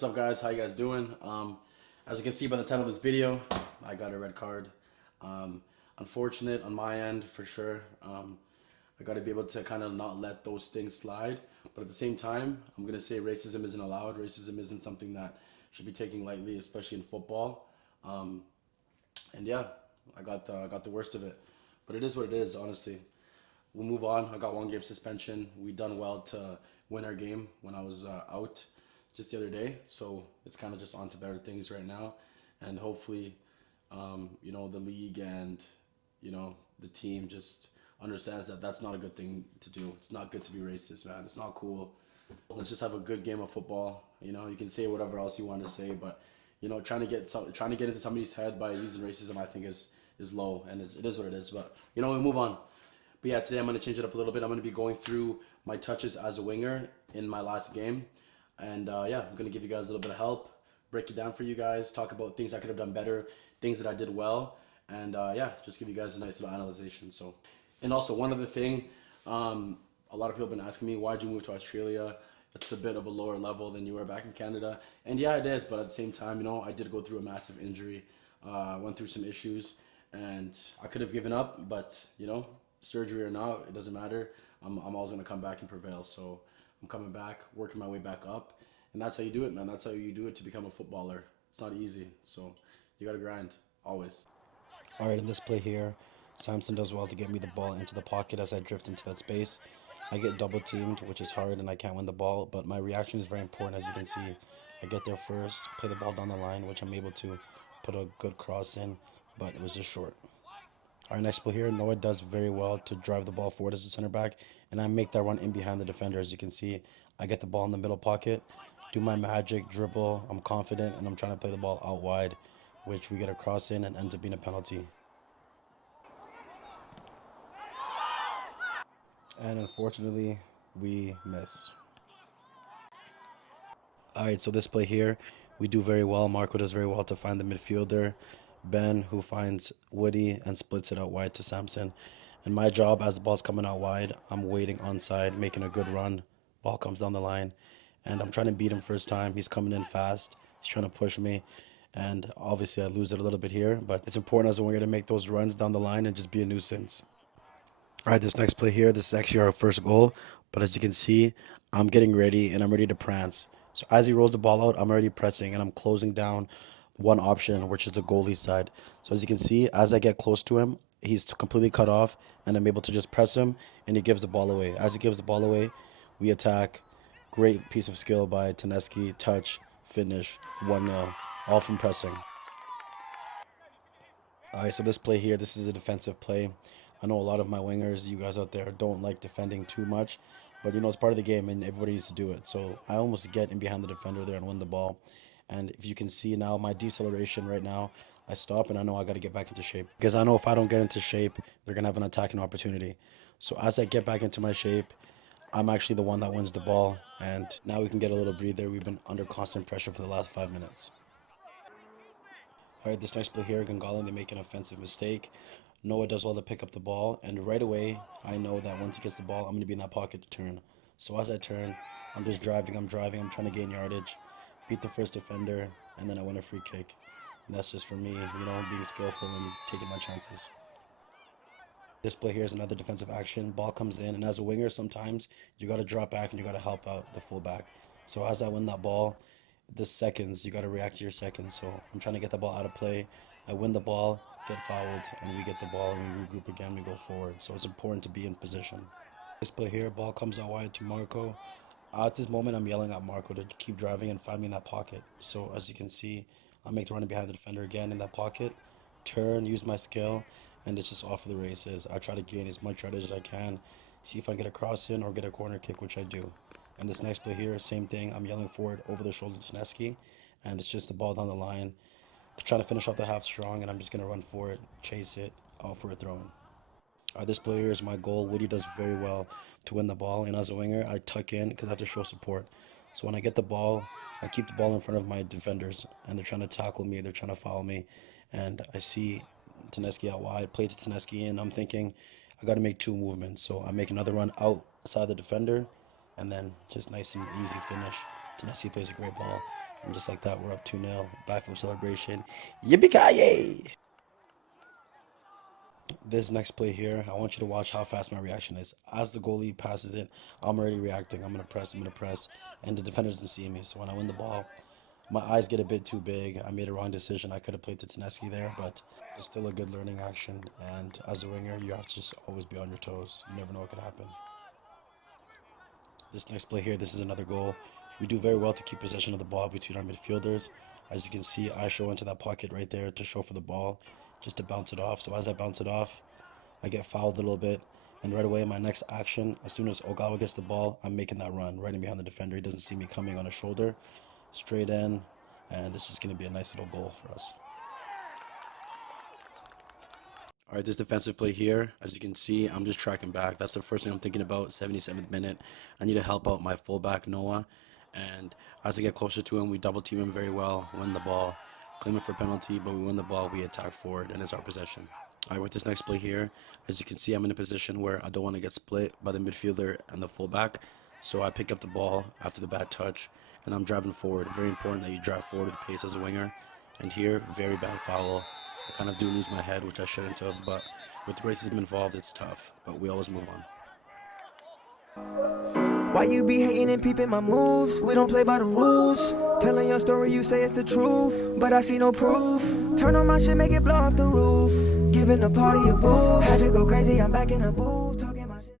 What's up, guys? How you guys doing? As you can see by the title of this video, I got a red card. Unfortunate on my end for sure. I got to be able to kind of not let those things slide, but at the same time, I'm gonna say racism isn't allowed. Racism isn't something that should be taken lightly, especially in football. And yeah, I got the worst of it, but it is what it is. Honestly, we'll move on. I got 1 game suspension. We done well to win our game when I was out just the other day. So it's kind of just on to better things right now, and hopefully, the league and the team just understands that that's not a good thing to do. It's not good to be racist, man. It's not cool. Let's just have a good game of football. You can say whatever else you want to say, but trying to get into somebody's head by using racism, I think is low, and it is what it is. But we move on. But yeah, today I'm going to change it up a little bit. I'm going to be going through my touches as a winger in my last game. And yeah, I'm going to give you guys a little bit of help, break it down for you guys, talk about things I could have done better, things that I did well, and yeah, just give you guys a nice little analyzation. So, and also one other thing, a lot of people have been asking me, why'd you move to Australia? It's a bit of a lower level than you were back in Canada. And yeah, it is, but at the same time, I did go through a massive injury, went through some issues, and I could have given up, but surgery or not, it doesn't matter. I'm always gonna come back and prevail. So I'm coming back, working my way back up, and that's how you do it, man. That's how you do it to become a footballer. It's not easy, so you gotta grind always. All right, in this play here, Samson does well to get me the ball into the pocket as I drift into that space. I get double teamed, which is hard, and I can't win the ball, but my reaction is very important. As you can see, I get there first, play the ball down the line, which I'm able to put a good cross in, but it was just short. Our next play here, Noah does very well to drive the ball forward as a center back, and I make that run in behind the defender. As you can see, I get the ball in the middle pocket, do my magic dribble. I'm confident, and I'm trying to play the ball out wide, which we get a cross in and ends up being a penalty. And unfortunately, we miss. All right, so this play here, we do very well. Marco does very well to find the midfielder, Ben, who finds Woody and splits it out wide to Samson. And my job as the ball's coming out wide, I'm waiting onside, making a good run. Ball comes down the line, and I'm trying to beat him first time. He's coming in fast. He's trying to push me, and obviously I lose it a little bit here. But it's important as a winger to make those runs down the line and just be a nuisance. All right, this next play here, this is actually our first goal. But as you can see, I'm getting ready and I'm ready to prance. So as he rolls the ball out, I'm already pressing and I'm closing down one option, which is the goalie side. So as you can see, as I get close to him, he's completely cut off and I'm able to just press him and he gives the ball away. As he gives the ball away, we attack. Great piece of skill by Taneski, touch, finish, 1-0, all from pressing. All right, so this play here, this is a defensive play. I know a lot of my wingers, you guys out there, don't like defending too much, but it's part of the game and everybody needs to do it. So I almost get in behind the defender there and win the ball. And if you can see now, my deceleration right now, I stop and I know I got to get back into shape. Because I know if I don't get into shape, they're going to have an attacking opportunity. So as I get back into my shape, I'm actually the one that wins the ball. And now we can get a little breather. We've been under constant pressure for the last 5 minutes. All right, this next play here, Gongalan, they make an offensive mistake. Noah does well to pick up the ball, and right away, I know that once he gets the ball, I'm going to be in that pocket to turn. So as I turn, I'm just driving, I'm trying to gain yardage, beat the first defender, and then I win a free kick. And that's just for me, being skillful and taking my chances. This play here is another defensive action. Ball comes in, and as a winger, sometimes you got to drop back and you got to help out the fullback. So as I win that ball, the seconds, you got to react to your seconds. So I'm trying to get the ball out of play. I win the ball, get fouled, and we get the ball and we regroup again. We go forward. So it's important to be in position. This play here, ball comes out wide to Marco. At this moment, I'm yelling at Marco to keep driving and find me in that pocket. So as you can see, I make the run behind the defender again in that pocket, turn, use my skill, and it's just off for the races. I try to gain as much yardage as I can, see if I can get a cross in or get a corner kick, which I do. And this next play here, same thing. I'm yelling forward over the shoulder to Neski, and it's just the ball down the line. Trying to finish off the half strong, and I'm just going to run for it, chase it, out for a throw-in. This play here is my goal. Woody does very well to win the ball, and as a winger, I tuck in because I have to show support. So when I get the ball, I keep the ball in front of my defenders, and they're trying to tackle me, they're trying to foul me, and I see Taneski out wide, play to Taneski, and I'm thinking I got to make 2 movements. So I make another run outside the defender, and then just nice and easy finish. Taneski plays a great ball, And just like that, we're up 2-0. Backflip celebration. Yippee-ki-yay! This next play here, I want you to watch how fast my reaction is. As the goalie passes it, I'm already reacting. I'm going to press, and the defender doesn't see me. So when I win the ball, my eyes get a bit too big. I made a wrong decision. I could have played to Taneski there, but it's still a good learning action. And as a winger, you have to just always be on your toes. You never know what could happen. This next play here, this is another goal. We do very well to keep possession of the ball between our midfielders. As you can see, I show into that pocket right there to show for the ball, just to bounce it off. So as I bounce it off, I get fouled a little bit. And right away, my next action, as soon as Ogawa gets the ball, I'm making that run right in behind the defender. He doesn't see me coming on his shoulder, straight in, and it's just going to be a nice little goal for us. All right, this defensive play here, as you can see, I'm just tracking back. That's the first thing I'm thinking about, 77th minute. I need to help out my fullback, Noah. And as I get closer to him, we double team him very well, win the ball, claim it for penalty, but we win the ball, we attack forward, and it's our possession. All right, with this next play here, as you can see, I'm in a position where I don't want to get split by the midfielder and the fullback. So I pick up the ball after the bad touch, and I'm driving forward. Very important that you drive forward with pace as a winger. And here, very bad foul. I kind of do lose my head, which I shouldn't have, but with racism involved, it's tough. But we always move on. Why you be hating and peeping my moves? We don't play by the rules. Telling your story, you say it's the truth, but I see no proof. Turn on my shit, make it blow off the roof. Giving the party a boost. Had to go crazy, I'm back in the booth.